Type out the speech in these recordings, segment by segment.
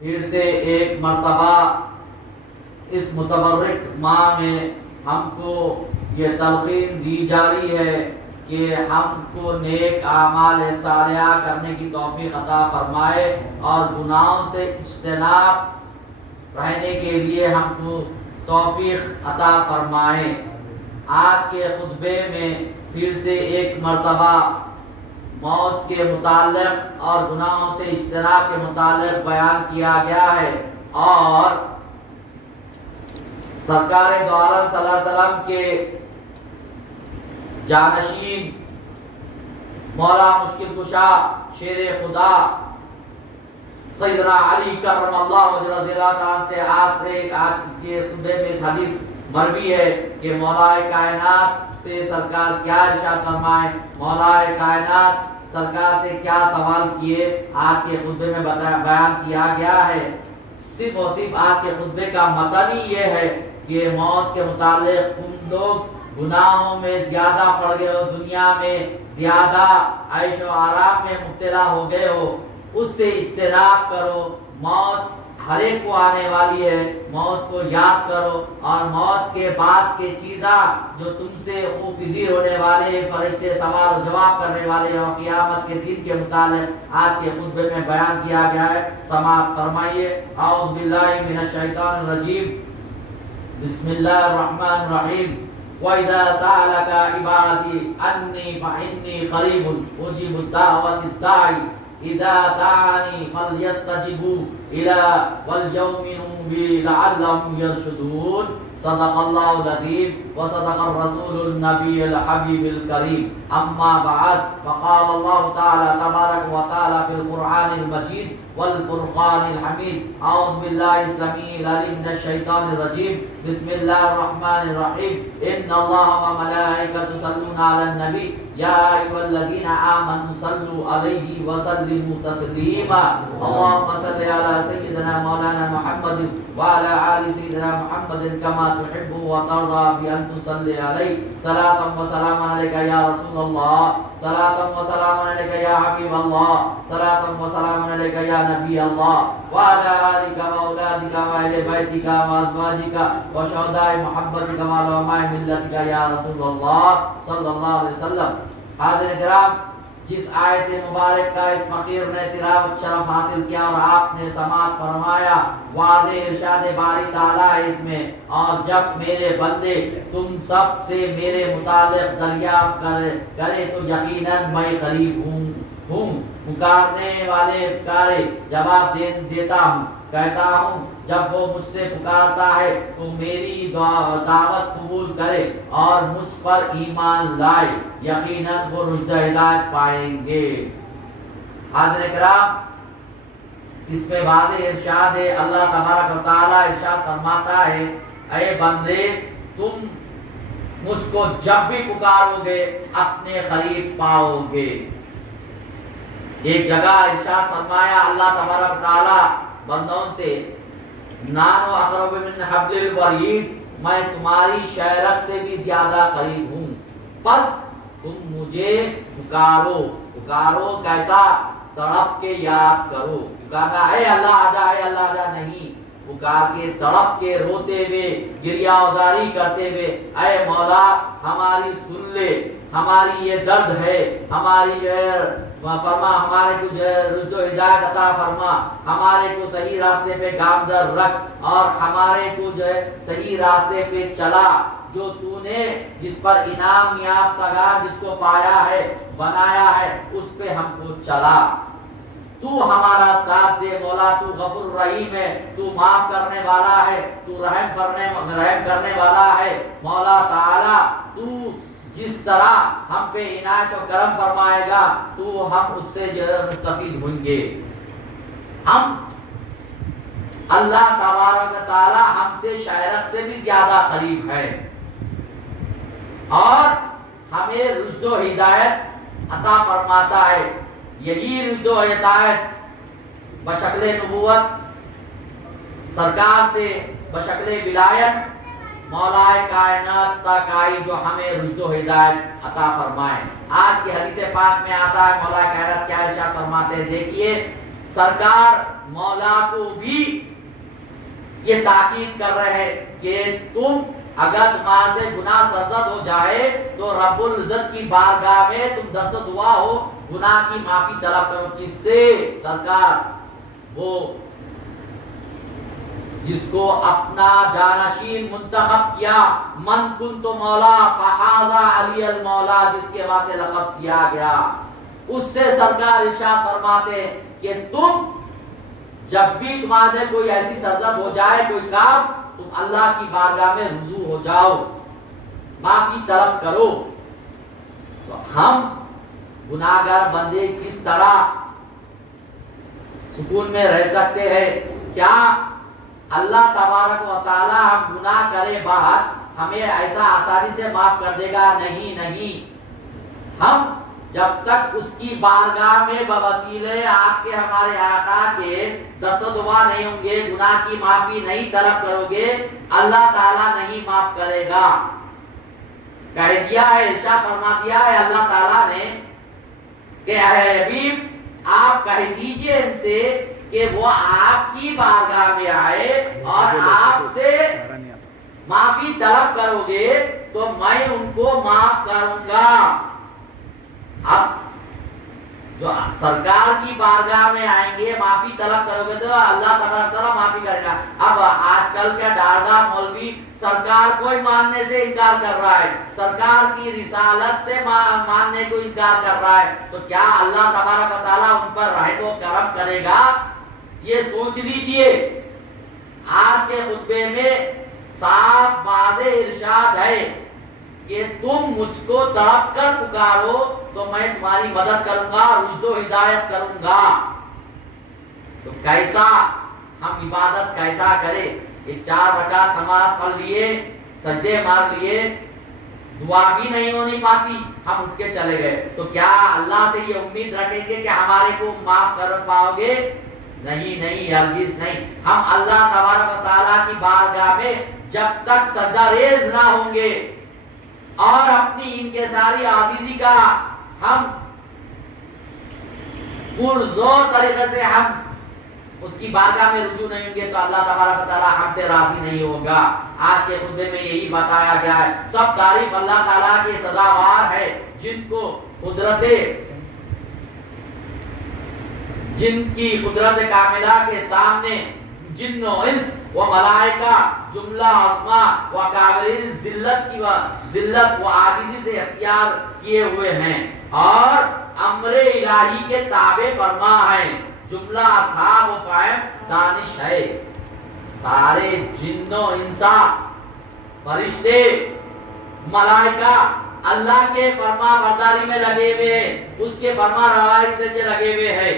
پھر سے ایک مرتبہ اس متبرک ماہ میں ہم کو یہ تلقین دی جا رہی ہے کہ ہم کو نیک اعمال صالحہ کرنے کی توفیق عطا فرمائے اور گناہوں سے اجتناب رہنے کے لیے ہم کو توفیق عطا فرمائے۔ آج کے خطبے میں پھر سے ایک مرتبہ موت کے متعلق اور گناہوں سے اجتناب کے متعلق بیان کیا گیا ہے، اور سرکار دو عالم صلی اللہ علیہ وسلم کے جانشین مولا مشکل کشا شیر خدا سیدنا علی کرم اللہ وجہ رضی اللہ تعالیٰ سے آج کے خطبے میں اس حدیث مروی ہے کہ مولا کائنات سے سرکار کیا ارشاد فرمائے، مولا کائنات سرکار سے کیا سوال کیے، آج کے خطبے میں بیان کیا گیا ہے۔ صرف اور صرف آج کے خطبے کا متن ہی یہ ہے کہ موت کے متعلق تم لوگ گناہوں میں زیادہ پڑ گئے ہو، دنیا میں زیادہ عیش و آرام میں مبتلا ہو گئے ہو، اس سے اجتناب کرو۔ موت ہر ایک کو آنے والی ہے، موت کو یاد کرو، اور موت کے بعد کے چیزاں جو تم سے خوفزیر ہونے والے فرشتے سوال و جواب کرنے والے اور قیامت کے دن کے متعلق آج کے خطبے میں بیان کیا گیا ہے، سماعت فرمائیے۔ اعوذ باللہ من الشیطان الرجیم، بسم اللہ الرحمن الرحیم۔ وَإِذَا سَأَلَكَ عِبَادِي عَنِّي فَإِنِّي قَرِيبٌ أُجِيبُ دَعْوَةَ الدَّاعِ إِذَا دَعَانِ فَلْيَسْتَجِيبُوا لِي وَلْيُؤْمِنُوا بِي لَعَلَّهُمْ يَرْشُدُونَ۔ صدق اللہ العظیم وصدق الرسول النبی الحبیب الکریم۔ اما بعد، فقال اللہ تعالی تبارک و تعالی فی القرآن المجید والفرقان الحمید۔ اعوذ باللہ السمیع العلیم من الشیطان الرجیم، بسم اللہ الرحمن الرحیم۔ ان اللہ وملائکته یصلون علی النبی یا ایھا الذین آمنوا صلوا علیہ وسلموا تسلیما۔ اللهم صل علی سیدنا مولانا محمد وعلى آل سيدنا محمد كما تحب وترضى بأن تصلي عليه صلاة وسلام عليك يا رسول الله، صلاة وسلام عليك يا حبيب الله، صلاة وسلام عليك يا نبي الله، وعلى آلك وأولادك وأهل بيتك وأزواجك وشهداء محبتك وعلماء ملتك يا رسول الله صلى الله عليه وسلم۔ حاضر کرام، جس آیت مبارک کا اس فقیر نے تلاوت شرف حاصل کیا اور آپ نے سماعت فرمایا، واضح ارشاد باری تعالیٰ ہے اس میں، اور جب میرے بندے تم سب سے میرے متعلق دریافت کرے تو یقیناً میں قریب ہوں، پکارنے والے پکارے جواب دیتا ہوں، کہتا ہوں جب وہ مجھ سے پکارتا ہے تو میری دعوت قبول کرے اور مجھ پر ایمان لائے، یقیناً وہ رشد ہدایت پائیں گے۔ حاضر کرام، اس پہ واضح ارشاد ہے، اللہ تبارک و تعالیٰ ارشاد فرماتا ہے، اے بندے تم مجھ کو جب بھی پکارو گے اپنے قریب پاؤ گے۔ ایک جگہ ارشاد فرمایا اللہ تبارک و تعالیٰ بندوں سے، نانو اقرب من حبل الورید، میں تمہاری شہرت سے بھی زیادہ قریب ہوں، بس تم مجھے پکارو کیسا؟ تڑپ کے یاد کرو، پکارنا اے اللہ آجا، اے اللہ آجا نہیں، پکار کے تڑپ کے روتے ہوئے گریہ ازاری کرتے ہوئے، اے مولا ہماری سن لے، ہماری یہ درد ہے، ہماری فرما، ہمارے کو رشد و ہدایت عطا فرما، ہمارے کو صحیح راستے پہ گامزن رکھ، اور ہمارے کو صحیح راستے پہ چلا، جو تو نے جس پر انعام یافتہ جس کو پایا ہے بنایا ہے اس پہ ہم کو چلا، تو ہمارا ساتھ دے مولا، تو غفور رحیم ہے، تو معاف کرنے والا ہے، تو رحم کرنے والا ہے مولا تعالی، تو جس طرح ہم پہ عنایت و کرم فرمائے گا تو ہم اس سے مستفید ہوں گے۔ ہم اللہ تبارک و تعالی ہم سے شہرت سے بھی زیادہ قریب ہے، اور ہمیں رشد و ہدایت عطا فرماتا ہے۔ یہی رشد و ہدایت بشکل نبوت سرکار سے، بشکل ولایت مولا کائنات تک آئی، جو ہمیں رشد و ہدایت عطا فرمائے۔ آج کی حدیث پاک میں آتا ہے مولا کائنات کیا ارشاد فرماتے ہیں، دیکھیے سرکار مولا کو بھی یہ تاکید کر رہے ہیں کہ تم اگر تمہارے سے گناہ سرزد ہو جائے تو رب العزت کی بارگاہ میں تم دست دعا ہو، گناہ کی معافی طلب کرو۔ کس سے؟ سرکار وہ جس کو اپنا جانشین منتخب کیا، من کنت مولا فہذا علی المولا، جس کے واسطے لقب کیا گیا، اس سے سرکار ارشاد فرماتے کہ تم جب بھی تمہارے سے کوئی ایسی سرزد ہو جائے، کوئی کام، تم اللہ کی بارگاہ میں رجوع ہو جاؤ، معافی طلب کرو۔ تو ہم گناہگار بندے کس طرح سکون میں رہ سکتے ہیں؟ کیا اللہ تبارک و تعالی ہم گناہ کرے بعد ہمیں ایسا آسانی سے معاف کر دے گا؟ نہیں نہیں، ہم جب تک اس کی بارگاہ میں بوسیلے آپ کے ہمارے آقا کے دست دعا نہیں ہوں گے، گناہ کی معافی نہیں طلب کرو گے، اللہ تعالیٰ نہیں معاف کرے گا۔ کہہ دیا ہے، ارشاد فرما دیا ہے اللہ تعالیٰ نے کہ اے حبیب آپ کہہ دیجئے ان سے کہ وہ آپ کی بارگاہ میں آئے اور آپ سے معافی طلب کرو گے تو میں ان کو معاف کروں گا۔ اب جو سرکار کی بارگاہ میں آئیں گے، معافی طلب کرو گے تو اللہ تبارک تعالیٰ معافی کرے گا۔ اب آج کل کا ڈارڈا مولوی سرکار کو ہی ماننے سے انکار کر رہا ہے، سرکار کی رسالت سے ماننے کو انکار کر رہا ہے، تو کیا اللہ تبارک و تعالیٰ ان پر رحم و کرم کرے گا؟ یہ سوچ لیجئے۔ آج کے خطبے میں صاف واضح ارشاد ہے کہ تم مجھ کو تڑپ کر پکارو تو میں تمہاری مدد کروں گا، رشد و ہدایت کروں گا۔ تو کیسا ہم عبادت کیسا کرے؟ ایک 4 رکعت نماز پڑھ لیے، سجدے مار لیے، دعا بھی نہیں ہونی پاتی، ہم اٹھ کے چلے گئے، تو کیا اللہ سے یہ امید رکھیں گے کہ ہمارے کو معاف کر پاؤ گے؟ نہیں نہیں، ہرگز نہیں۔ ہم اللہ تبارک و تعالیٰ کی بارگاہ میں جب تک سجدہ ریز نہ ہوں گے اور اپنی انکساری عاجزی کا ہم پرزور طریقے سے ہم اس کی بارگاہ میں رجوع نہیں ہوں گے تو اللہ تبارک و تعالیٰ ہم سے راضی نہیں ہوگا۔ آج کے خطبے میں یہی بتایا گیا ہے۔ سب تعریف اللہ تعالیٰ کے سزاوار ہے جن کو جن کی قدرت کاملہ کے سامنے جن و انس و ملائکہ جملہ عظمہ و کابرین ذلت و عاجزی سے اختیار کیے ہوئے ہیں اور امر الہی کے تابع فرما ہیں، جملہ اصحاب و فہم دانش ہے۔ سارے جن و انسا، فرشتے، ملائکہ اللہ کے فرما برداری میں لگے ہوئے ہیں، اس کے فرما روائی سے لگے ہوئے ہیں،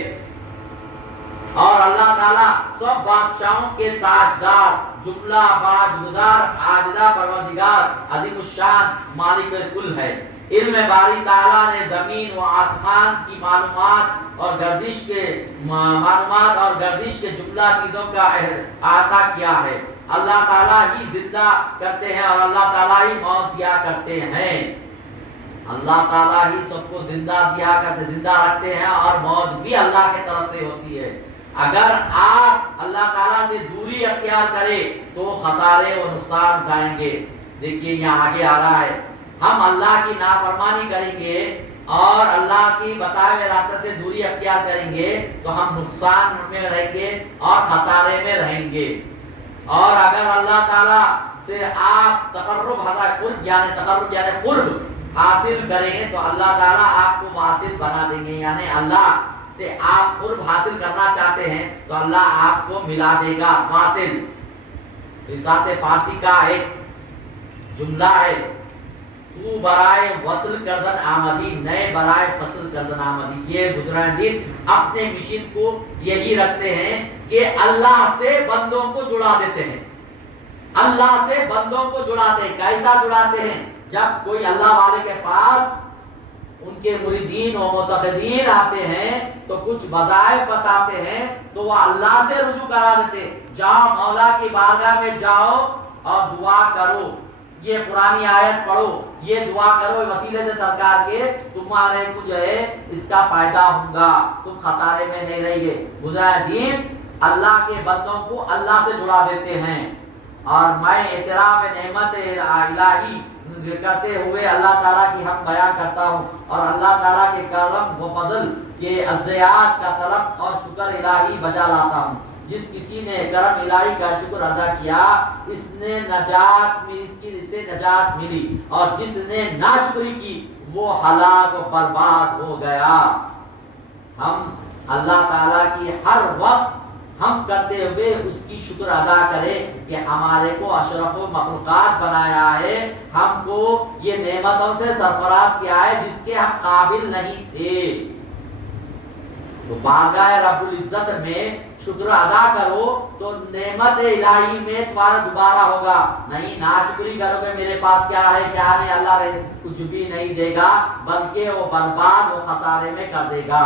اور اللہ تعالیٰ سب بادشاہوں کے تاجدار، جملہ باجگزار، عاجزہ پروردگار، عظیم الشان مالک الکل ہے۔ علم باری تعالیٰ نے زمین و آسمان کی معلومات اور گردش کے جملہ چیزوں کا احاطہ کیا ہے۔ اللہ تعالیٰ ہی زندہ کرتے ہیں اور اللہ تعالیٰ ہی موت دیا کرتے ہیں۔ اللہ تعالیٰ ہی سب کو زندہ رکھتے ہیں اور موت بھی اللہ کی طرف سے ہوتی ہے۔ اگر آپ اللہ تعالیٰ سے دوری اختیار کریں تو خسارے اور نقصان اٹھائیں گے۔ دیکھیے یہاں آگے آ رہا ہے، ہم اللہ کی نافرمانی کریں گے اور اللہ کی بتائے ہوئے راستے سے دوری اختیار کریں گے تو ہم نقصان میں رہیں گے اور خسارے میں رہیں گے۔ اور اگر اللہ تعالیٰ سے آپ تقرب یعنی قرب حاصل کریں گے تو اللہ تعالیٰ آپ کو واصل بنا دیں گے، یعنی اللہ سے آپ قرب حاصل کرنا چاہتے ہیں تو اللہ آپ کو ملا دے گا، واصل۔ لسان فارسی کا ایک جملہ ہے، تو برائے وصل کردن آمدی، نئے برائے فصل کردن آمدی۔ یہ گجران دین اپنے مشن کو یہی رکھتے ہیں کہ اللہ سے بندوں کو جڑا دیتے ہیں، اللہ سے بندوں کو جڑاتے ہیں۔ کیسا جڑاتے ہیں؟ جب کوئی اللہ والے کے پاس ان کے مریدین و متقدین آتے ہیں تو کچھ وظائف بتاتے ہیں تو وہ اللہ سے رجوع کرا دیتے، جاؤ مولا کی بارگاہ میں جاؤ اور دعا کرو، یہ قرآنی آیت پڑھو، یہ دعا کرو وسیلے سے سرکار کے، تمہارے کو جو ہے اس کا فائدہ ہوگا، تم خسارے میں نہیں رہیں گے۔ گزرائے دین اللہ کے بندوں کو اللہ سے جڑا دیتے ہیں۔ اور میں اعتراف نعمت الہی کرتے ہوئے اللہ تعالیٰ کی حق بیان کرتا ہوں اور اللہ تعالیٰ کے کرم و فضل کے ازدیات کا طلب اور شکر الہی بجا لاتا ہوں۔ جس کسی نے کرم الہی کا شکر ادا کیا اس نے نجات ملی، اس سے نجات ملی، اور جس نے ناشکری کی وہ ہلاک و برباد ہو گیا۔ ہم اللہ تعالیٰ کی ہر وقت ہم کرتے ہوئے اس کی شکر ادا کریں کہ ہمارے کو اشرف و مخلوقات بنایا ہے، ہم کو یہ نعمتوں سے سرفراز کیا ہے جس کے ہم قابل نہیں تھے۔ تو بارگاہ رب العزت میں شکر ادا کرو تو نعمت الہی میں تمہارا دوبارہ ہوگا، نہیں ناشکری کرو گے میرے پاس کیا ہے کیا نہیں، اللہ کچھ بھی نہیں دے گا بلکہ وہ برباد و خسارے میں کر دے گا۔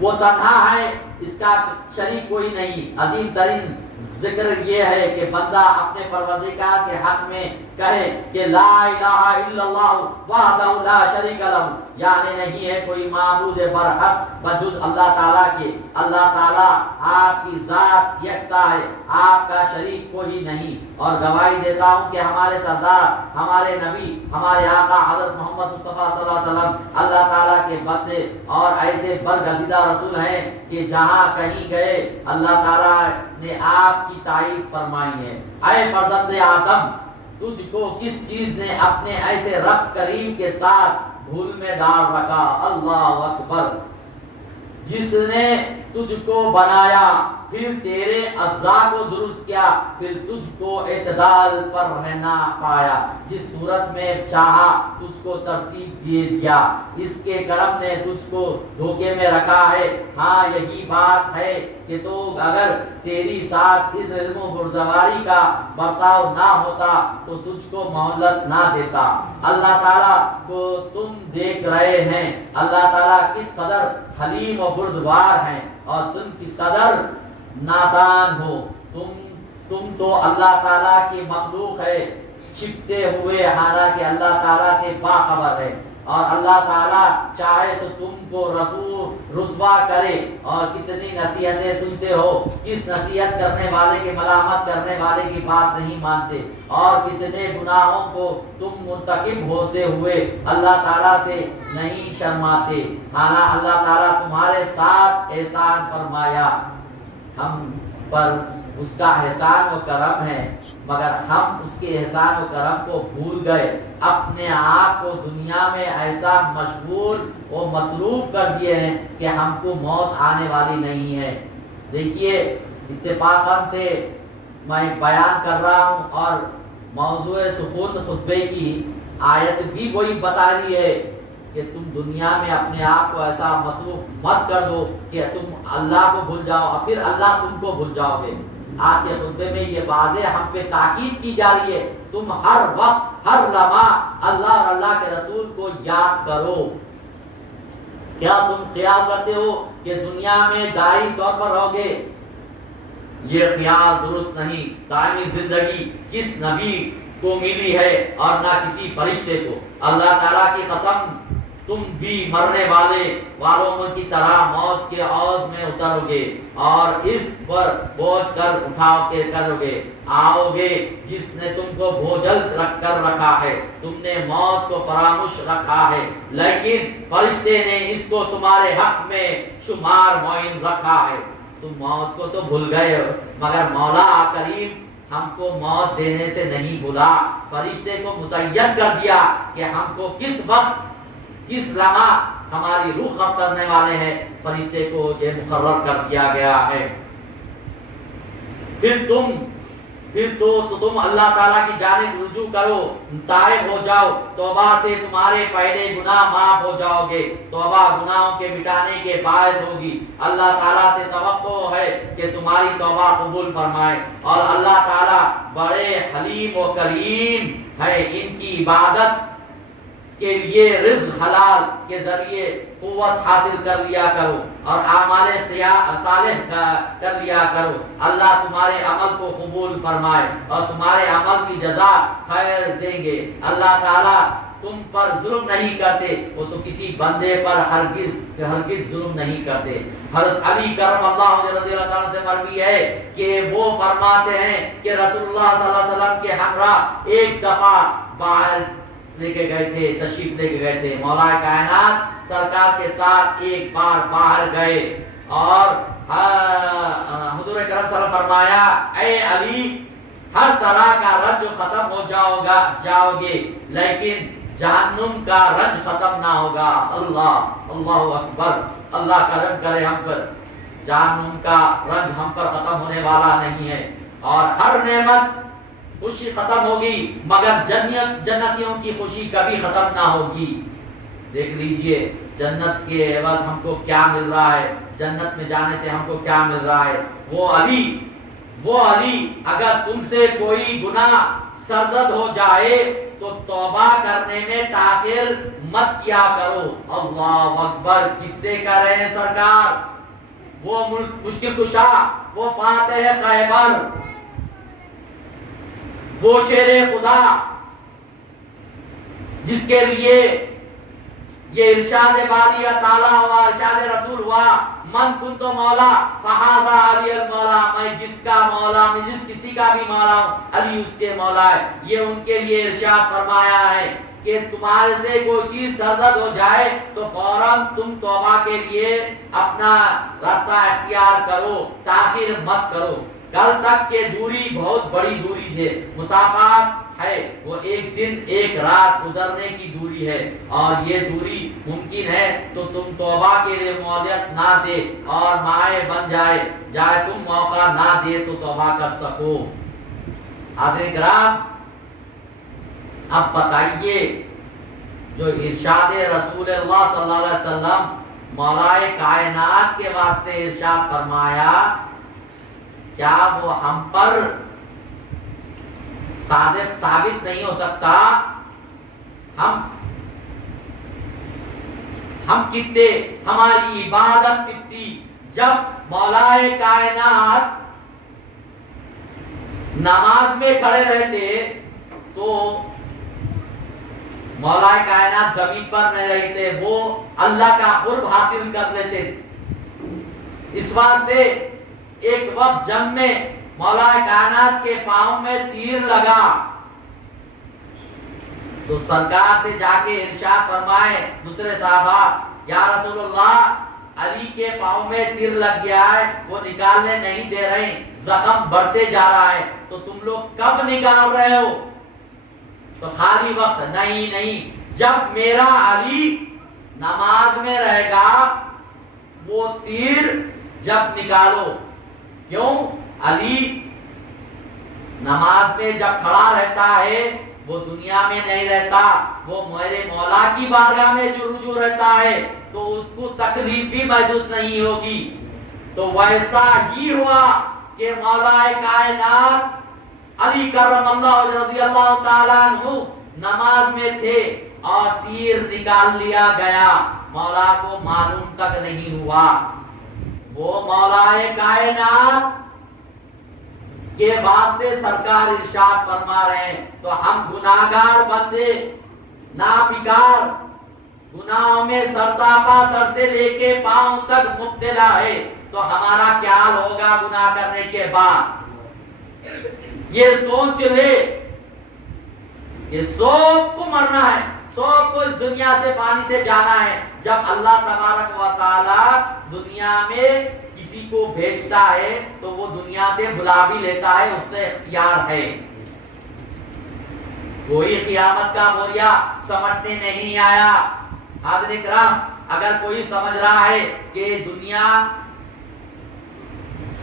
وہ تنہا ہے، اس کا شریک کوئی نہیں۔ عظیم ترین ذکر یہ ہے کہ بندہ اپنے پروردگار کے حق میں کہے کہ لا الہ الا اللہ وحدہ لا شریک لہ، یعنی نہیں ہے کوئی معبود برحق بجز اللہ تعالیٰ کے۔ اللہ تعالیٰ آپ کی ذات یکتا ہے، آپ کا شریک کوئی نہیں۔ اور گواہی دیتا ہوں کہ ہمارے سردار، ہمارے نبی، ہمارے آقا حضرت محمد مصطفیٰ صلی اللہ علیہ وسلم اللہ تعالیٰ کے بندے اور ایسے برگزیدہ رسول ہیں کہ جہاں کہیں گئے اللہ تعالیٰ نے آپ کی تعریف فرمائی ہے۔ اے فرزند آدم، تجھ کو کس چیز نے اپنے ایسے رب کریم کے ساتھ بھول میں ڈال رکھا؟ اللہ اکبر۔ جس نے تجھ کو بنایا، پھر تیرے اعضاء کو درست کیا، پھر تجھ کو اعتدال پر رہنا پایا، جس صورت میں چاہا تجھ کو ترتیب دے دیا۔ اس کے کرم نے تجھ کو دھوکے میں رکھا ہے۔ ہاں یہی بات ہے کہ تو اگر تیری ساتھ اس علم و بردباری کا برتاؤ نہ ہوتا تو تجھ کو مہلت نہ دیتا۔ اللہ تعالیٰ کو تم دیکھ رہے ہیں، اللہ تعالیٰ کس قدر حلیم و بردبار ہیں اور تم کس قدر نادان ہو۔ تم تو اللہ تعالیٰ کی مخلوق ہے چھپتے ہوئے، حالانکہ اللہ تعالیٰ کے باخبر ہے۔ اور اللہ تعالیٰ چاہے تو تم کو رسوا کرے، اور کتنی نصیحتیں سنتے ہو، کس نصیحت کرنے والے کے ملامت کرنے والے کی بات نہیں مانتے، اور کتنے گناہوں کو تم مرتکب ہوتے ہوئے اللہ تعالیٰ سے نہیں شرماتے۔ حالانکہ اللہ تعالیٰ تمہارے ساتھ احسان فرمایا، ہم پر اس کا احسان و کرم ہے، مگر ہم اس کے احسان و کرم کو بھول گئے، اپنے آپ کو دنیا میں ایسا مشغول و مصروف کر دیے ہیں کہ ہم کو موت آنے والی نہیں ہے۔ دیکھیے اتفاقاً سے میں بیان کر رہا ہوں اور موضوع سکون خطبے کی آیت بھی وہی بتا رہی ہے کہ تم دنیا میں اپنے آپ کو ایسا مصروف مت کر دو کہ تم اللہ کو بھول جاؤ اور پھر اللہ تم کو بھول جاؤ گے۔ آپ کے خطبے میں یہ واضح ہم پہ تاکید کی جا رہی ہے، تم ہر وقت ہر لمحہ اللہ اور اللہ کے رسول کو یاد کرو۔ کیا تم خیال کرتے ہو کہ دنیا میں دائمی طور پر رہوگے؟ یہ خیال درست نہیں۔ دائمی زندگی کس نبی کو ملی ہے اور نہ کسی فرشتے کو۔ اللہ تعالیٰ کی قسم تم بھی مرنے والوں کی طرح موت کے عوض میں اترو گے اور اس پر بوجھ کر اٹھاؤ کے کرو گے، آؤ گے جس نے تم کو بوجھل رکھ کر رکھا ہے۔ تم نے موت کو فراموش رکھا ہے، لیکن فرشتے نے اس کو تمہارے حق میں شمار معین رکھا ہے۔ تم موت کو تو بھول گئے ہو، مگر مولا کریم ہم کو موت دینے سے نہیں بھولا۔ فرشتے کو متعین کر دیا کہ ہم کو کس وقت کس لمحہ ہماری روح قبض کرنے والے ہیں، فرشتے کو یہ مقرر کر دیا گیا ہے۔ پھر تم اللہ تعالیٰ کی جانب رجوع کرو، تائب ہو جاؤ، توبہ سے تمہارے پہلے گناہ معاف ہو جاؤ گے۔ توبہ گناہوں کے مٹانے کے باعث ہوگی۔ اللہ تعالیٰ سے توقع ہے کہ تمہاری توبہ قبول فرمائے، اور اللہ تعالیٰ بڑے حلیم و کریم ہے۔ ان کی عبادت کے لیے رزق حلال کے ذریعے قوت حاصل کر لیا کرو اور اعمال صالح کر لیا کرو۔ اللہ تمہارے عمل کو قبول فرمائے اور تمہارے عمل کی جزا خیر دیں گے۔ اللہ تعالیٰ تم پر ظلم نہیں کرتے، وہ تو کسی بندے پر ہرگز ظلم نہیں کرتے۔ حضرت علی کرم اللہ وجہ رضی اللہ تعالیٰ سے مروی ہے کہ وہ فرماتے ہیں کہ رسول اللہ صلی اللہ علیہ وسلم کے ہمراہ ایک دفعہ باہر لے کے گئے تھے، تشریف لے کے گئے تھے، مولا کائنات سرکار کے ساتھ ایک بار باہر گئے اور حضور کرم صلی اللہ علیہ وسلم فرمایا اے علی ہر طرح کا رنج ختم ہو جاؤ گے لیکن جہنم کا رنج ختم نہ ہوگا۔ اللہ اکبر، اللہ کرم کرے ہم پر، جہنم کا رنج ہم پر ختم ہونے والا نہیں ہے، اور ہر نعمت خوشی ختم ہوگی مگر جنتیوں کی خوشی کبھی ختم نہ ہوگی۔ دیکھ لیجئے جنت کے عوض ہم کو کیا مل رہا ہے، جنت میں جانے سے ہم کو کیا مل رہا ہے۔ وہ علی اگر تم سے کوئی گناہ سرزد ہو جائے تو توبہ کرنے میں تاخیر مت کیا کرو۔ اللہ اکبر، کس سے کر رہے ہیں سرکار؟ وہ مشکل کشا، وہ فاتح خیبر، وہ شیر خدا جس کے لیے یہ ارشاد باری تعالیٰ ہوا، ارشاد رسول ہوا، من کنت مولا فہذا علی المولا، میں جس کا مولا، میں جس کسی کا بھی مولا ہوں علی اس کے مولا ہے۔ یہ ان کے لیے ارشاد فرمایا ہے کہ تمہارے سے کوئی چیز سرزد ہو جائے تو فوراً تم توبہ کے لیے اپنا راستہ اختیار کرو، تاخیر مت کرو۔ کل تک کے دوری بہت بڑی دوری ہے، مسافات ہے، وہ ایک دن ایک رات گزرنے کی دوری ہے، اور یہ دوری ممکن ہے تو تم توبہ کے لیے مہلت نہ دے اور مائع بن جائے تم موقع نہ دے تو توبہ کر سکو۔ حاضرین کرام، اب بتائیے جو ارشاد رسول اللہ صلی اللہ علیہ وسلم مولا کائنات کے واسطے ارشاد فرمایا، کیا وہ ہم پر صادق ثابت نہیں ہو سکتا؟ ہم کتنے، ہماری عبادت کتنی، جب مولا کائنات نماز میں کھڑے رہتے تو مولا کائنات زمین پر نہیں رہتے، وہ اللہ کا قرب حاصل کر لیتے۔ اس واسطے ایک وقت جنگ میں مولا کائنات کے پاؤں میں تیر لگا تو سرکار سے جا کے ارشاد فرمائے دوسرے صحابہ، یا رسول اللہ علی کے پاؤں میں تیر لگ گیا ہے، وہ نکالنے نہیں دے رہے، زخم بڑھتے جا رہا ہے، تو تم لوگ کب نکال رہے ہو؟ تو خالی وقت نہیں، جب میرا علی نماز میں رہے گا وہ تیر جب نکالو۔ کیوں؟ علی نماز میں جب کھڑا رہتا ہے وہ دنیا میں نہیں رہتا، وہ میرے مولا کی بارگاہ میں جو رجوع رہتا ہے تو اس کو تکلیف بھی محسوس نہیں ہوگی۔ تو ویسا ہی ہوا کہ مولا کائنات علی کرم اللہ وجہ رضی اللہ تعالیٰ عنہ نماز میں تھے اور تیر نکال لیا گیا، مولا کو معلوم تک نہیں ہوا۔ وہ مولا کائنات کے واسطے سرکار ارشاد فرما رہے ہیں، تو ہم گناہگار بندے، ناپکار، گناہوں میں سرتاپا سر سے لے کے پاؤں تک مبتلا ہے، تو ہمارا کیا حال ہوگا گناہ کرنے کے بعد؟ یہ سوچ لے کہ سب کو مرنا ہے، سب کو اس دنیا سے فانی سے جانا ہے۔ جب اللہ تبارک و تعالی دنیا میں کسی کو بھیجتا ہے تو وہ دنیا سے بلا بھی لیتا ہے، اس نے اختیار ہے۔ کوئی قیامت کا بوریا سمجھنے نہیں آیا۔ حاضرین کرام، اگر کوئی سمجھ رہا ہے کہ دنیا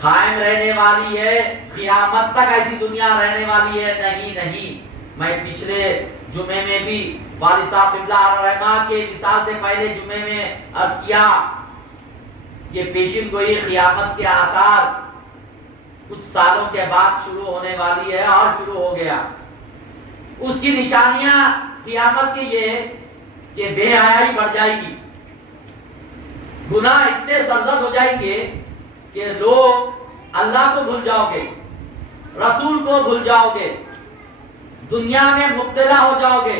قائم رہنے والی ہے، قیامت تک ایسی دنیا رہنے والی ہے، نہیں۔ میں پچھلے جمعے میں بھی والد صاحب قبلہ رحمہ کے مثال سے پہلے جمعے میں عرض کیا کہ پیشن گوئی قیامت کے آثار کچھ سالوں کے بعد شروع ہونے والی ہے اور شروع ہو گیا۔ اس کی نشانیاں قیامت کی یہ ہے کہ بے حیائی بڑھ جائے گی، گناہ اتنے سرزد ہو جائیں گے کہ لوگ اللہ کو بھول جاؤ گے، رسول کو بھول جاؤ گے، دنیا میں مبتلا ہو جاؤ گے،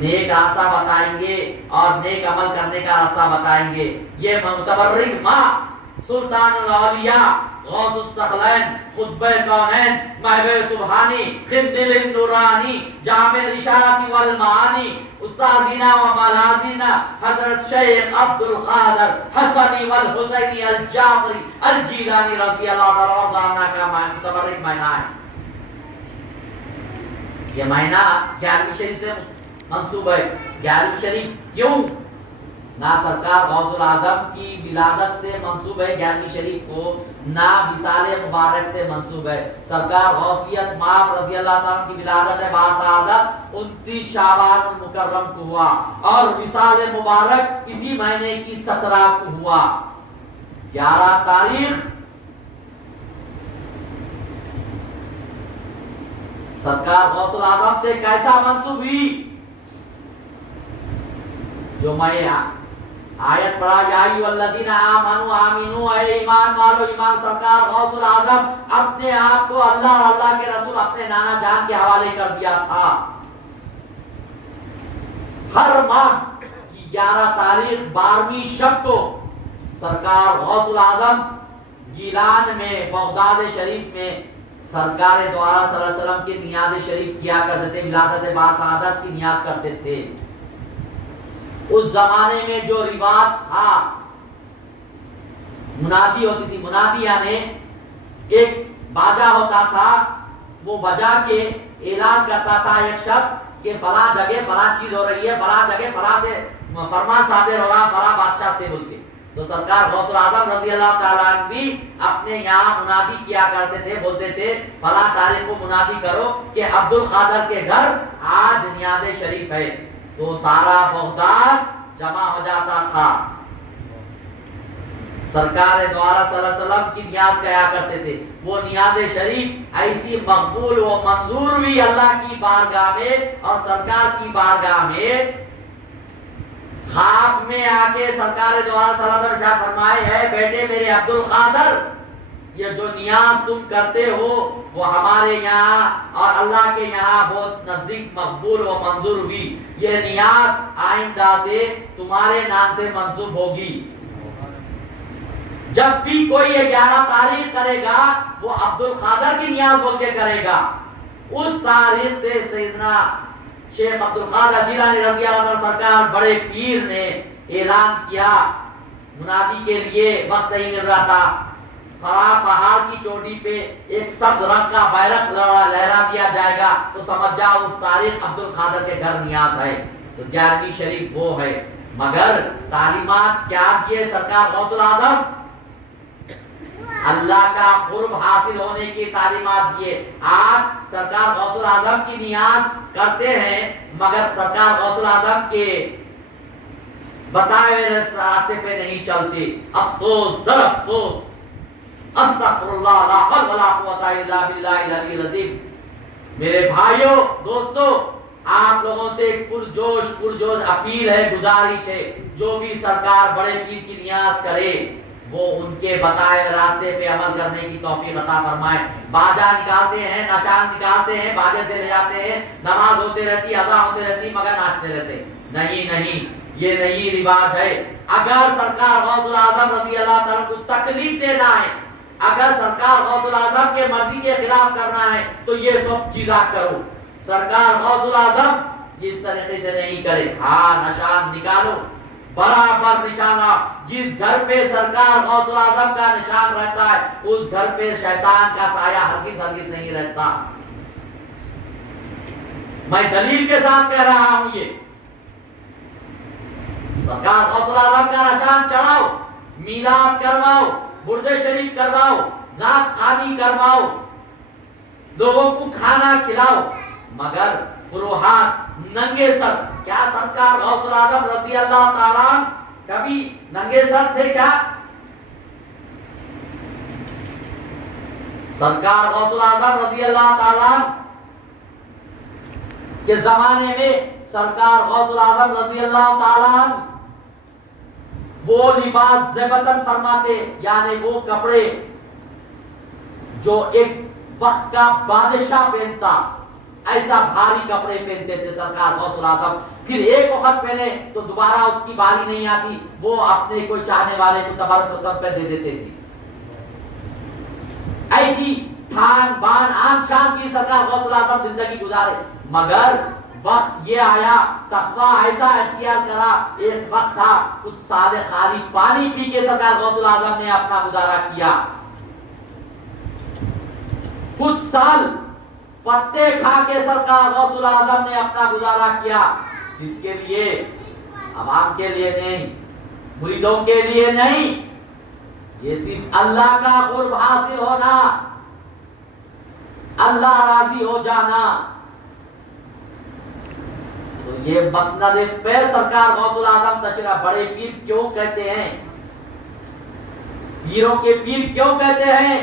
نیک راستہ بتائیں گے اور نیک عمل کرنے کا راستہ بتائیں گے. یہ متبرک ماں سلطان الاولیاء غوث الثقلین خطب کونین محب سبحانی خندل النورانی جامع الاشارات والمعانی استاذینا و ملازینا حضرت شیخ عبد القادر حسنی والحسینی الجعفری الجیلانی رضی اللہ تعالیٰ عنہ کا متبرک مہینہ ہے. یہ مہینہ 11ویں شریف سے منسوب ہے. 11ویں شریف کیوں؟ نہ سرکار غوث الاعظم کی ولادت سے منسوب ہے 11ویں شریف کو، نہ وصال مبارک سے منسوب ہے. سرکار غوثیت مآب رضی اللہ تعالیٰ کی ولادت باسعادت 29 شعبان المکرم کو ہوا اور وصال مبارک اسی مہینے کی 17 کو ہوا. 11 تاریخ سرکار غوث الاعظم سے کیسا منسوب ہوئی؟ جو میں آیت پڑھا یا ایھا الذین آمنوا آمنو، اے ایمان والو ایمان. سرکار غوث الاعظم اپنے آپ کو اللہ اور اللہ کے رسول اپنے نانا جان کے حوالے کر دیا تھا. ہر ماہ کی 11 تاریخ 12ویں شب کو سرکار غوث الاعظم گیلان میں بغداد شریف میں سرکار دو عالم صلی اللہ علیہ وسلم کی نیاز شریف کیا کرتے تھے، ولادت باسعادت کی نیاز کرتے تھے. اس زمانے میں جو رواج تھا، منادی ہوتی تھی. منادی یعنی ایک باجا ہوتا تھا، وہ بجا کے اعلان کرتا تھا ایک شخص کہ فلاں جگہ فلاں چیز ہو رہی ہے، فلاں جگہ فلاں سے فرمان صادر ہو رہا فلاں بادشاہ سے بول کے. تو سرکار غوث الاعظم رضی اللہ تعالیٰ عنہ بھی اپنے یہاں منادی کیا کرتے تھے، بولتے تھے فلاں تاریخ کو منادی کرو کہ عبد القادر کے گھر آج نیاز شریف ہے. تو سارا بغداد جمع ہو جاتا تھا. سرکار دو عالم صلی اللہ علیہ وسلم کی نیاز کیا کرتے تھے. وہ نیاز شریف ایسی مقبول و منظور ہوئی اللہ کی بارگاہ میں اور سرکار کی بارگاہ میں. خواب میں آ کے سرکار دو عالم صلی اللہ علیہ وسلم فرمائے ہے بیٹے میرے عبد القادر، یہ جو نیاز تم کرتے ہو وہ ہمارے یہاں اور اللہ کے یہاں بہت نزدیک مقبول و منظور ہوئی. یہ نیاز آئندہ سے تمہارے نام سے منسوب ہوگی. جب بھی کوئی 11 تاریخ کرے گا وہ عبد القادر کی نیاز بول کے کرے گا. اس تاریخ سے سیدنا شیخ عبد القادر جیلانی رضی اللہ عنہ سرکار بڑے پیر نے اعلان کیا منادی کے لیے وقت نہیں مل رہا تھا. فلاں پہاڑ کی چوٹی پہ ایک سبز رنگ کا بیرق لہرا دیا جائے گا تو سمجھ جاؤ اس تاریخ عبد القادر کے گھر نیاز ہے. تو 11ویں شریف وہ ہے. مگر تعلیمات کیا دیے سرکار غوث الاعظم؟ اللہ کا قرب حاصل ہونے کی تعلیمات دیے. آپ سرکار غوث الاعظم کی نیاز کرتے ہیں مگر سرکار غوث الاعظم کے بتائے ہوئے راستے پہ نہیں چلتے. افسوس در افسوس. استغفر اللہ لا حول ولا قوت الا باللہ العلی العظیم. میرے بھائیوں دوستو، آپ لوگوں سے پرجوش اپیل ہے، گزارش ہے، جو بھی سرکار بڑے پیر کی نیاز کرے وہ ان کے بتائے راستے پہ عمل کرنے کی توفیق عطا فرمائے. باجا نکالتے ہیں، نشان نکالتے ہیں، باجے سے لے جاتے ہیں، نماز ہوتے رہتی، اذان ہوتے رہتی مگر ناچتے رہتے. نہیں، یہ نہیں رواج ہے. اگر سرکار غوث الاعظم رضی اللہ تعالیٰ کو تکلیف دینا ہے، اگر سرکار غوث الاعظم کے مرضی کے خلاف کرنا ہے تو یہ سب چیزاں کرو. سرکار غوث الاعظم اس طریقے سے نہیں کرے. ہاں نشان نکالو، برابر نشانہ. جس گھر پہ سرکار غوث الاعظم کا نشان رہتا ہے اس گھر پہ شیطان کا سایہ ہرگز نہیں رہتا. میں دلیل کے ساتھ کہہ رہا ہوں. یہ سرکار غوث الاعظم کا نشان چڑھاؤ، میلاد کرواؤ، برد شریف کرواؤ، نعت خوانی کرواؤ، لوگوں کو کھانا کھلاؤ، مگر فروحات ننگے سر. کیا سرکار غوث الاعظم رضی اللہ تعالیٰ کبھی ننگے سر تھے کیا؟ سرکار غوث الاعظم رضی اللہ تعالیٰ کے زمانے میں سرکار غوث الاعظم رضی اللہ تعالیٰ وہ لباس زیبتن فرماتے، یعنی وہ کپڑے جو ایک وقت کا بادشاہ پہنتا ایسا بھاری کپڑے پہنتے تھے سرکار غوث الاعظم. پھر ایک وقت پہلے تو دوبارہ اس کی باری نہیں آتی، وہ اپنے کوئی چاہنے والے کو تبرک پہ دے دیتے تھے۔ ایسی ٹھان بان آن شان کی سرکار غوث الاعظم زندگی گزارے، مگر وقت یہ آیا تقویٰ ایسا اختیار کرا، ایک وقت تھا کچھ سال خالی پانی پی کے سرکار غوث الاعظم نے اپنا گزارا کیا، کچھ سال پتے کھا کے سرکار غوث الاعظم نے اپنا گزارا کیا۔ اس کے لیے عوام کے لیے نہیں، مریدوں کے لیے نہیں، یہ صرف اللہ کا قرب حاصل ہونا، اللہ راضی ہو جانا۔ تو یہ مسند پیر سرکار غوث الاعظم تشریح، بڑے پیر کیوں کہتے ہیں، پیروں کے پیر کیوں کہتے ہیں؟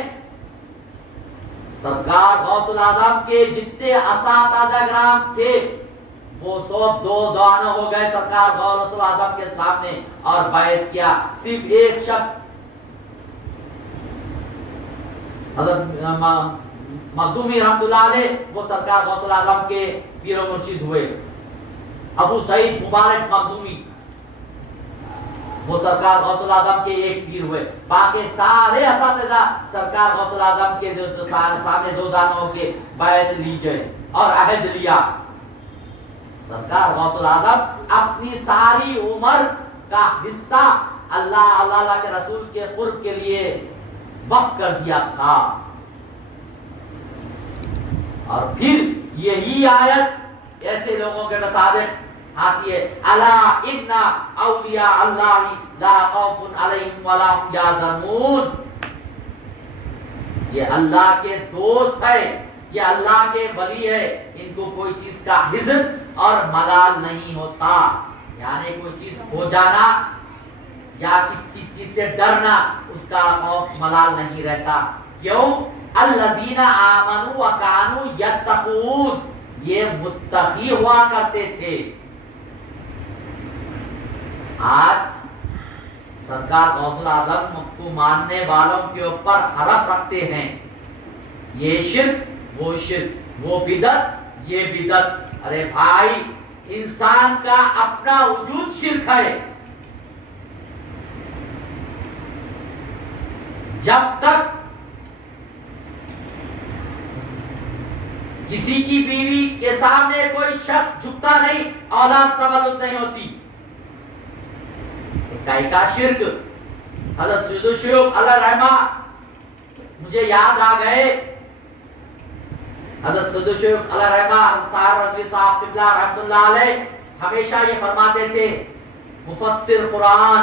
سرکار غوث الاعظم کے جتنے اساتذہ کرام تھے وہ سب دو دانا ہو گئے سرکار غوث الاعظم کے سامنے اور بیعت کیا۔ صرف ایک شخص حضرت مخدومی رحمۃ اللہ علیہ وہ سرکار غوث الاعظم کے پیر و مرشد ہوئے، ابو سعید مبارک مخزومی وہ سرکار غوث الاعظم کے ایک پیر ہوئے، باقی سارے اساتذہ سرکار غوث الاعظم کے جو سامنے دو دانوں کے بیعت لی گئے اور عہد لیا۔ سرکار غوث الاعظم اپنی ساری عمر کا حصہ اللہ کے رسول کے قرب کے لیے وقف کر دیا تھا۔ اور پھر یہی آیت ایسے لوگوں کے مصادق آتی ہے، الا ان اولیاء اللہ لا خوف علیہم ولا هم یحزنون، یہ اللہ کے دوست ہے، یہ اللہ کے ولی ہے، ان کو کوئی چیز کا حزن اور ملال نہیں ہوتا، یعنی کوئی چیز ہو جانا یا کسی چیز سے ڈرنا اس کا خوف ملال نہیں رہتا۔ کیوں؟ الذین آمنوا وکانوا یتقون، یہ متقی ہوا کرتے تھے۔ آج سرکار غوث الاعظم کو ماننے والوں کے اوپر حرف رکھتے ہیں، یہ شرک وہ شرک، وہ بدعت یہ بدعت۔ ارے بھائی، انسان کا اپنا وجود شرک ہے۔ جب تک کسی کی بیوی کے سامنے کوئی شخص جھکتا نہیں، اولاد تولد نہیں ہوتی۔ کا شرک حضرت سید الشیوخ علیہ رحمہ مجھے یاد آ گئے، حضرت سید الشیوخ علیہ رحمہ حضرت طاہر رضوی صاحب قبلہ رحمۃ اللہ علیہ ہمیشہ یہ فرماتے تھے، مفسر قرآن،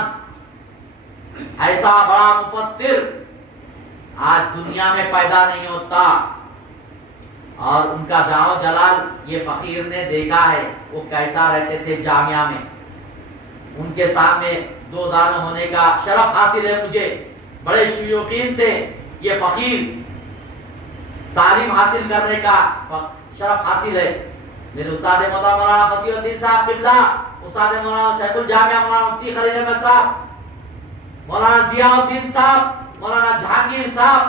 ایسا بڑا مفسر آج دنیا میں پیدا نہیں ہوتا۔ اور ان کا جاؤ جلال یہ فقیر نے دیکھا ہے، وہ کیسا رہتے تھے جامعہ میں، ان کے سامنے دو دانوں ہونے کا شرف حاصل ہے مجھے، بڑے شیوخین سے یہ فقیر تعلیم حاصل کرنے کا شرف حاصل ہے۔ میرے استاد مولانا فصیح الدین صاحب قبلہ، استاد مولانا شیخ الجامعہ مولانا مفتی خلیل احمد صاحب، مولانا ضیاء الدین صاحب، مولانا جہانگیر صاحب،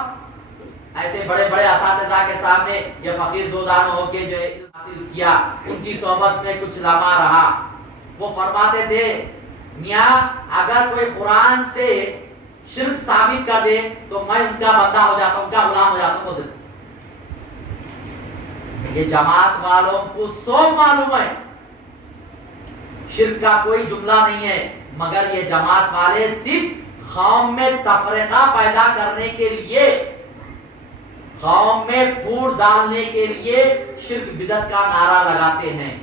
ایسے بڑے بڑے اساتذہ کے سامنے یہ فقیر دو دانوں ہو کے جو علم حاصل کیا، ان کی صحبت میں کچھ لمحہ رہا۔ وہ فرماتے تھے، میاں اگر کوئی قرآن سے شرک ثابت کر دے تو میں ان کا بندہ ہو جاتا ہوں، ان کا غلام ہو جاتا ہوں۔ یہ جماعت والوں کو سو معلوم ہے شرک کا کوئی جملہ نہیں ہے، مگر یہ جماعت والے صرف قوم میں تفرقہ پیدا کرنے کے لیے، قوم میں پھوٹ ڈالنے کے لیے شرک بدعت کا نعرہ لگاتے ہیں۔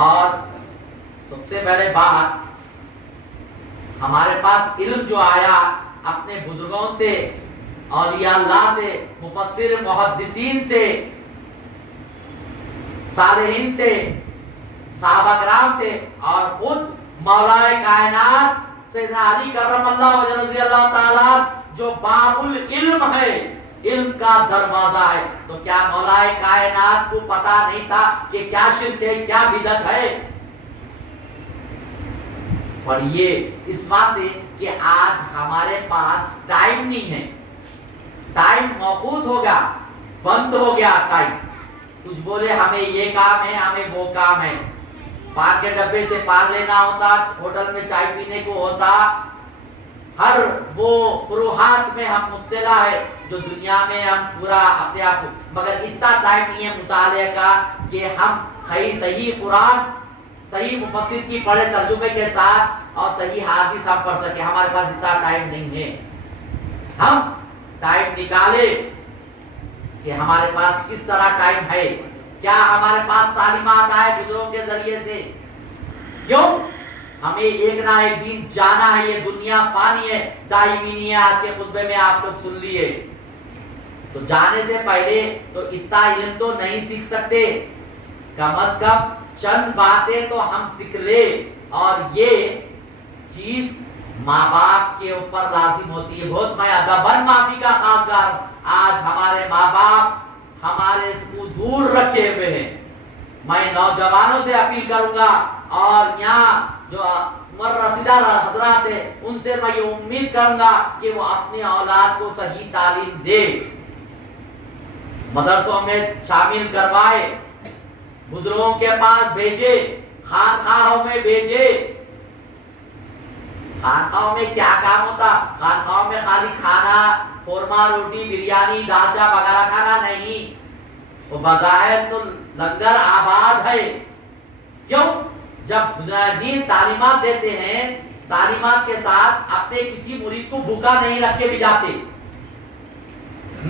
اور سب سے پہلے بات، ہمارے پاس علم جو آیا اپنے بزرگوں سے، اولیاء اللہ سے، مفسر محدثین سے، صالحین سے، صحابہ کرام سے، اور خود مولا کائنات سیدنا علی کرم اللہ وجہ رضی اللہ تعالیٰ جو باب العلم ہے، علم کا دروازہ ہے، تو کیا مولا کائنات کو پتا نہیں تھا کہ کیا شرک ہے، کیا بدعت ہے؟ پڑھیے اس واسطے کہ آج ہمارے پاس ٹائم نہیں ہے، ٹائم موقوت ہو گیا، بند ہو گیا ٹائم، کچھ بولے ہمیں یہ کام ہے ہمیں وہ کام ہے، پان کے ڈبے سے پان لینا ہوتا، ہوٹل میں چائے پینے کو ہوتا، ہر وہ فروحات میں ہم مبتلا ہے جو دنیا میں ہم پورا اپنے آپ کو، مگر اتنا ٹائم نہیں ہے مطالعے کا کہ ہم صحیح قرآن صحیح مفسر کی پڑھے ترجمے کے ساتھ اور صحیح حدیث ہم پڑھ سکے، ہمارے پاس اتنا ٹائم نہیں ہے۔ ہم ٹائم نکالے کہ ہمارے پاس کس طرح ٹائم ہے، کیا ہمارے پاس تعلیمات آئے بزرگوں کے ذریعے سے، کیوں ہمیں ایک نہ ایک دن جانا ہے، یہ دنیا فانی ہے، دائمی نہیں ہے۔ آج کے خطبے میں آپ لوگ سن لیے، تو جانے سے پہلے تو اتنا علم تو نہیں سیکھ سکتے، کم از کم چند باتیں تو ہم سیکھ لے، اور یہ چیز ماں باپ کے اوپر لازم ہوتی ہے۔ بہت میں ادباً معافی کا خواہشگر ہوں، آج ہمارے ماں باپ ہمارے کو دور رکھے ہوئے ہیں۔ میں نوجوانوں سے اپیل کروں گا، اور یہاں جو عمر رسیدہ حضرات ہیں ان سے میں یہ امید کروں گا کہ وہ اپنے اولاد کو صحیح تعلیم دے، مدرسوں میں شامل کروائے، بزرگوں کے پاس بھیجے، خانقاہوں میں بھیجے۔ خانقاہوں میں کیا کام ہوتا؟ خانقاہوں میں خالی کھانا، قورمہ روٹی، بریانی، دالچا وغیرہ کھانا نہیں، وہ بظاہر تو لنگر آباد ہے۔ کیوں؟ جب دین تعلیمات دیتے ہیں، تعلیمات کے ساتھ اپنے کسی مرید کو بھوکا نہیں رکھ کے بھی جاتے۔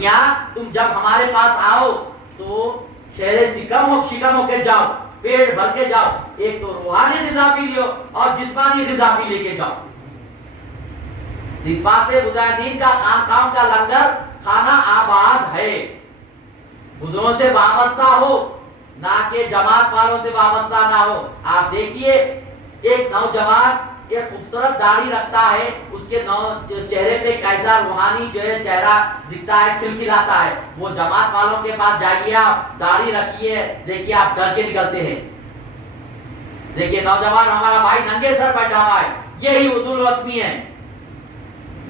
یہاں تم جب ہمارے پاس آؤ تو شہر شکم ہو کے جاؤ، پیٹ بھر کے جاؤ، ایک تو روحانی غذا بھی لیو اور جسمانی غذا بھی لے کے جاؤ۔ اس بات سے مجاہدین کا خانقاہوں کا لنگر کھانا آباد ہے، بزرگوں سے وابستہ ہو، نہ کہ جماعت والوں سے وابستہ نہ ہو۔ آپ دیکھیے ایک نوجوان ایک خوبصورت داڑھی رکھتا ہے، اس کے چہرے پہ کیسا روحانی جو ہے چہرہ دکھتا ہے، کھلکھلاتا ہے۔ وہ جماعت والوں کے پاس جائیے، آپ داڑھی رکھیے، دیکھیے آپ ڈر کے نکلتے ہیں۔ دیکھیے نوجوان ہمارا بھائی ننگے سر بیٹھا ہوا ہے، یہی عدول حکمی ہے،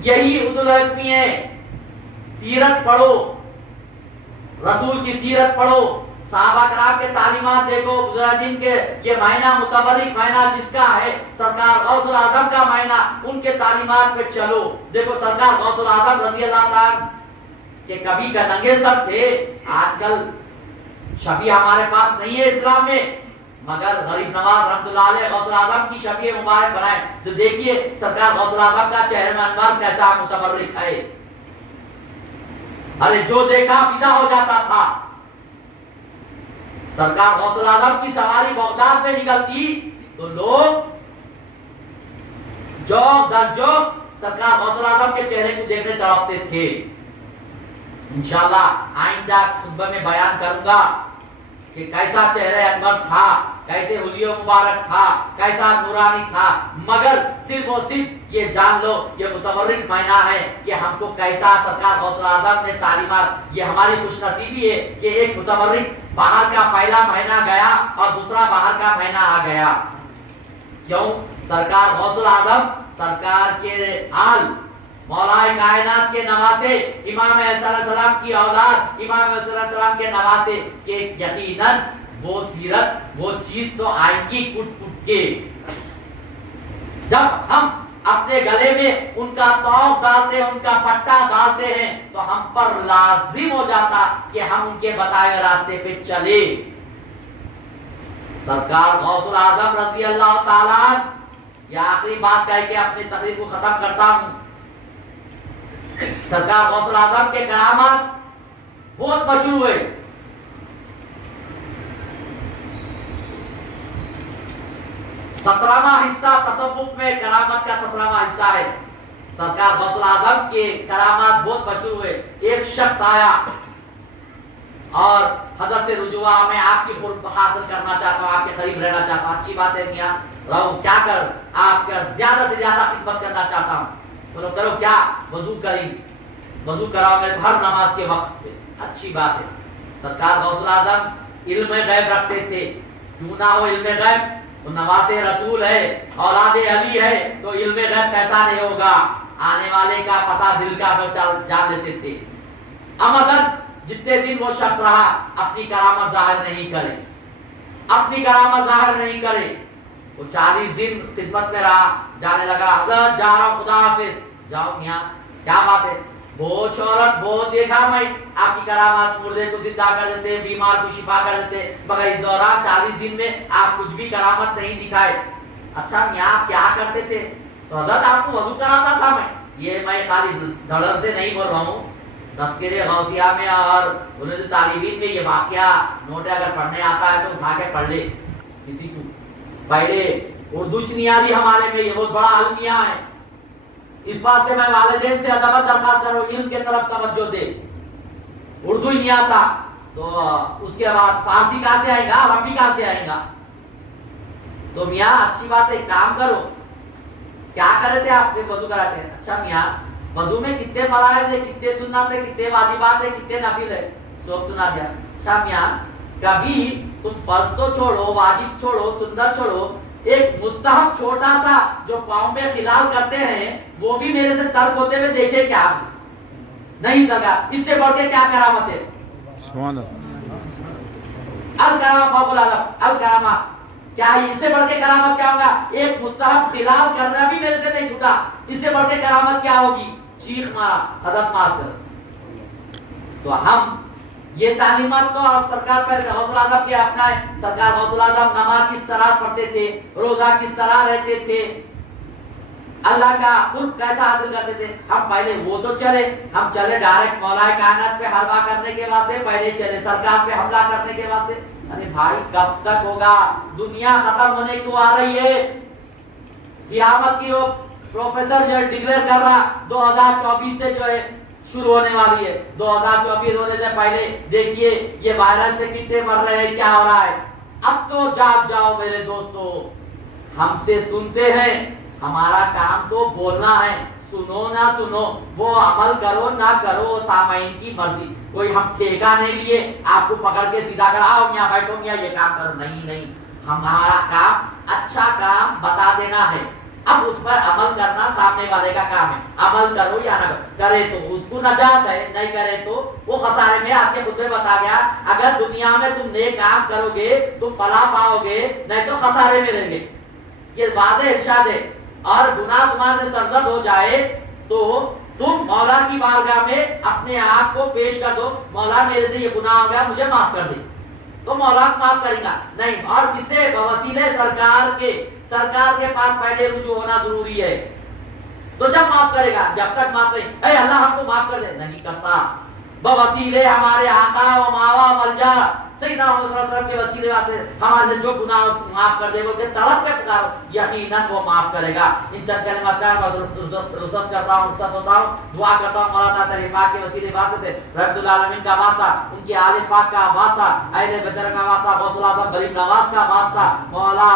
یہی عدول حکمی ہے۔ سیرت پڑھو، رسول کی سیرت پڑھو، صحابہ کرام کے تعلیمات دیکھو، بزرگین کے یہ مہینہ متبرک مہینہ جس کا ہے سرکار غوث الاعظم کا مہینہ، ان کے تعلیمات پہ چلو۔ دیکھو سرکار غوث الاعظم رضی اللہ تعالیٰ کہ کبھی کا ننگے سر تھے، آج کل شبیہ ہمارے پاس نہیں ہے اسلام میں، مگر غریب نواز رحمۃ اللہ علیہ غوث الاعظم کی شبیہ مبارک بنائے، تو دیکھیے سرکار غوث الاعظم کا چہرہ میں انوار کیسا متبرک ہے۔ ارے جو دیکھا فدا ہو جاتا تھا۔ سرکار غوث الاعظم کی سواری بغداد میں نکلتی تو لوگ جوک در جوک سرکار غوث الاعظم کے چہرے کو دیکھنے تڑپتے تھے۔ انشاءاللہ آئندہ خطبہ میں بیان کروں گا کہ کیسا چہرہ انور تھا، کیسے حلیہ مبارک تھا، کیسا نورانی تھا، مگر صرف اور صرف یہ جان لو یہ متبرک مہینہ ہے کہ ہم کو کیسا سرکار غوث الاعظم نے تعلیمات، یہ ہماری خوش نصیبی ہے کہ ایک متبرک باہر کا پہلا مہینہ گیا اور دوسرا باہر کا مہینہ آ گیا۔ کیوں؟ سرکار غوث الاعظم سرکار کے آل مولا کائنات کے نواسے، امام علیہ السلام کی اولاد، امام علیہ السلام کے نواسے کہ یقیناً وہ سیرت وہ چیز تو آئے گی کٹ کٹ کے۔ جب ہم اپنے گلے میں ان کا توق ڈالتے ہیں، ان کا پٹا ڈالتے ہیں، تو ہم پر لازم ہو جاتا کہ ہم ان کے بتائے ہوئے راستے پہ چلے۔ سرکار غوث الاعظم رضی اللہ تعالیٰ، یہ آخری بات کہہ کے اپنی تقریر کو ختم کرتا ہوں۔ سرکار غوث الاعظم کے کرامات بہت مشہور ہوئے۔ 17واں حصہ تصوف میں کرامت کا 17واں حصہ ہے۔ سرکار غوث الاعظم کے کرامات بہت مشہور ہوئے۔ ایک شخص آیا اور حضرت سے رجوع، میں آپ کی قرب حاصل کرنا چاہتا ہوں، آپ کے قریب رہنا چاہتا ہوں۔ اچھی بات ہے میاں، رہو، کیا کر آپ کا زیادہ سے زیادہ خدمت کرنا چاہتا ہوں۔ بولو کرو کیا؟ وضو کریں، وضو کراؤ میرے ہر نماز کے وقت پہ۔ اچھی بات ہے۔ سرکار غوث الاعظم علم غیب رکھتے تھے، کیوں نہ ہو علم غیب، وہ نواز رسول ہے، اولاد علی ہے، تو علم غیب کیسا نہیں ہوگا؟ آنے والے کا پتہ دل کا وہ جان لیتے تھے۔ اگر جتنے دن وہ شخص رہا اپنی کرامت ظاہر نہیں کرے، اپنی کرامت ظاہر نہیں کرے. وہ 40 دن خدمت میں رہا، جانے لگا، حضرت جا رہا ہوں، خدا حافظ. جاؤ میاں، کیا بات ہے؟ بہت شہرت، بہت دیکھا میں، آپ کی کرامات مردے کو زندہ کر دیتے، بیمار کو شفا کر دیتے، مگر اس دوران 40 دن میں آپ کچھ بھی کرامت نہیں دکھائے. اچھا میاں آپ کیا کرتے تھے؟ تو حضرت آپ کو وضو کراتا تھا میں. یہ میں خالی دھڑم سے نہیں بول رہا ہوں، تذکرے غوثیہ میں اور بلند طالبین میں یہ واقعہ نوٹ اگر پڑھنے آتا ہے تو اٹھا کے پڑھ لے. کسی کو پہلے اردو نہیں آ رہی ہمارے میں، یہ بہت بڑا المیہ ہے. اس بات سے میں والدین سے ادب درخواست کروں، علم کے طرف توجہ دے. اردو ہی نہیں آتا تو اس کے بعد فارسی کہاں سے آئے گا، عربی کہاں سے آئے گا؟ تو میاں اچھی بات ہے، کام کرو. کیا کرے تھے آپ؟ وضو کراتے ہیں. اچھا میاں وضو میں کتنے فرائض ہے، کتنے سنت ہے، کتنے واجبات ہے، کتنے نفل ہے؟ سب سنا دیا. اچھا میاں کبھی تم فرض تو چھوڑو، واجب چھوڑو، سنت چھوڑو، ایک مستحب چھوٹا سا جو پاؤں میں خلال کرتے ہیں وہ بھی میرے سے ترک ہوتے ہوئے دیکھے کیا آپ نہیں سکا؟ اس سے بڑھ کے کیا کرامت ہے؟ سبحان اللہ. الکرامہ فوق العظم، الکرامہ کیا اس سے بڑھ کے کرامت کیا ہوگا؟ ایک مستحب خلال کرنا بھی میرے سے نہیں چھوٹا، اس سے بڑھ کے کرامت کیا ہوگی؟ چیخ مارا، حضرت معاف کر. تو ہم یہ تعلیمات تو سرکار پر غوث اعظم کے اپنائے. سرکار غوث اعظم نماز کس طرح پڑھتے تھے، روزہ کس طرح رہتے تھے، اللہ کا قرب کیسا حاصل کرتے تھے. ہم پہلے وہ تو چلے، ہم چلے ڈائریکٹ مولا کائنات پہ حملہ کرنے کے واسطے، پہلے چلے سرکار پہ حملہ کرنے کے واسطے. ارے بھائی کب تک ہوگا؟ دنیا ختم ہونے کو آ رہی ہے. قیامت کی وہ پروفیسر جو ڈکلیئر کر رہا 2024 سے جو ہے شروع ہونے والی ہے. 2024 ہونے سے پہلے دیکھیے یہ وائرس سے کتنے مر رہے ہیں، کیا ہو رہا ہے. اب تو جاگ جاؤ میرے دوستو. ہم سے سنتے ہیں، ہمارا کام تو بولنا ہے. سنو نہ سنو، وہ عمل کرو نہ کرو، سامعین کی مرضی. کوئی ہم ٹھیکہ نہیں لیے آپ کو پکڑ کے سیدھا کر آؤ میاں بیٹھو میاں یہ کام کرو، نہیں نہیں. ہمارا کام اچھا کام بتا دینا ہے، اب اس پر عمل کرنا سامنے والے کا کام ہے. عمل کرو یا نہ کرو، کرے تو اس کو نجات ہے، نہیں کرے تو وہ خسارے میں. آپ کے خود میں بتا گیا اگر دنیا میں تم نیک کام کرو گے تم فلاح پاؤ گے، نہیں تو خسارے میں رہیں گے. یہ واضح ارشاد ہے. اور گناہ تمہارے سے سرزد ہو جائے تو تم مولا کی بارگاہ میں اپنے آپ کو پیش کر دو، مولا میرے سے یہ گناہ ہو گیا مجھے معاف کر دے، تو مولا معاف کرے گا. نہیں، اور کسے؟ بوسیلے سرکار کے پاس پہلے رجوع ہونا ضروری ہے. تو جب معاف کرے گا، جب تک معاف نہیں، اے اللہ ہم کو معاف کر دے، نہیں کرتا. بوسیلے ہمارے آقا و ماوا ملجا سیدنا محمد صلی اللہ علیہ وسلم کے وسیلے واسطے ہمارے جو گناہ اس کو معاف کر دے، بولتے تڑپ کے پکارو، یقیناً وہ معاف کرے گا. ان چند کلمات کا رسط کرتا ہوں، رسط ہوتا ہوں، دعا کرتا ہوں مولا تعالی تیرے پاک کے وسیلے واسطے سے رب العالمین کا واسطہ، ان کے آل پاک کا واسطہ، اہل بدر کا واسطہ، غوث اعظم غریب نواز کا واسطہ، مولا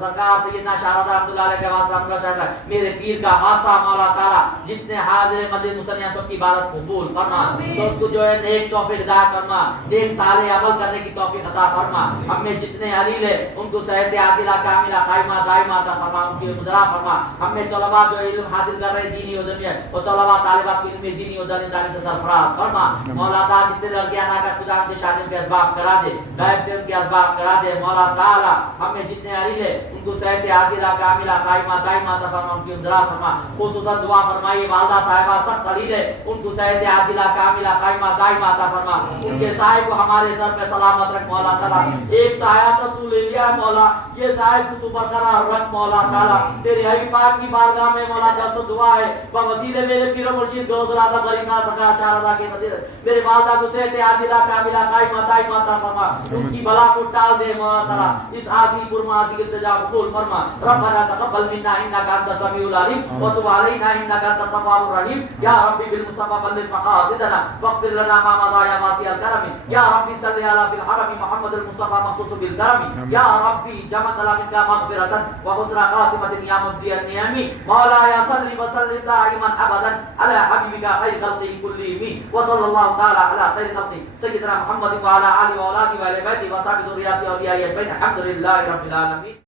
سرکار سیدنا شاہزادہ رحمۃ اللہ علیہ کا واسطہ، مولا شاہزادہ میرے پیر کا واسطہ، مولا تعالی جتنے حاضر مدد مسلمان سب کی عبادت قبول فرما، سب کو جو ہے نیک توفیق عطا فرما، نیک صالح عمل کرنے کی توفیق عطا فرما. ہم میں جتنے علیل ہیں ان کو صحت عاجلہ کاملہ قائمہ دائمہ عطا فرما، ان کی مدرا فرما. ہم میں طلباء جو علم حاصل کر رہے دینی و دنیا، وہ طلباء طالبات کو علم دینی و دنیا تعلیم سے سرفراز فرما. مولا تعالی جتنے لڑکیاں ناقص خدا ان کے شادی کے اسباب کرا دے، غیب سے ان کے اسباب کرا دے. مولا تعالی ہم میں جتنے علیل ہیں ان کو صحت عاجلہ کاملہ قائمہ دائمہ عطا فرما، ان کی مدرا فرما. خصوصاً دعا فرمائیے والدہ صاحبہ سخت علیل ہے، ان کو صحت عاجلہ کاملہ قائمہ دائمہ عطا فرما. ان کے صاحب کو ہمارے سر پہ سلامت رکھ مولا تعالی. ایک سایہ تو لے لیا مولا، یہ صاحب کو تو برقرار رکھ مولا تعالی. تیرے حبیب پاک کی بارگاہ میں مولا تعالی دعا ہے بوسیلے میرے پیر و مرشد غوث اعظم غریب نواز سرکار چارہ کے وزیر میرے والدہ کو صحت عاجلہ کاملہ قائمہ دائمہ عطا فرما. ان کی بلا کو ٹال دے مولا تعالی. اس عاصی پرمعاصی کی التجا قبول فرما. ربنا تقبل منا انك انت السميع العليم وتب علينا انك انت التواب الرحيم. يا ربي بالمصطفى بلغ مقاصدنا واغفر لنا ما مضى يا واسع الكرم. يا ربي صل على في الحرم محمد المصطفى مخصوص بالكرم. يا ربي جمعت منك مغفرة وحسن خاتمة يا مبدي النعم. مولاي صل وسلم دائما ابدا على حبيبك خير خلقه كلهم. وصلى الله تعالى على خير خلقه سيدنا محمد وعلى اله واولاده واهل بيته وصحبه ذريته واوليائه اجمعين. الحمد لله رب العالمين.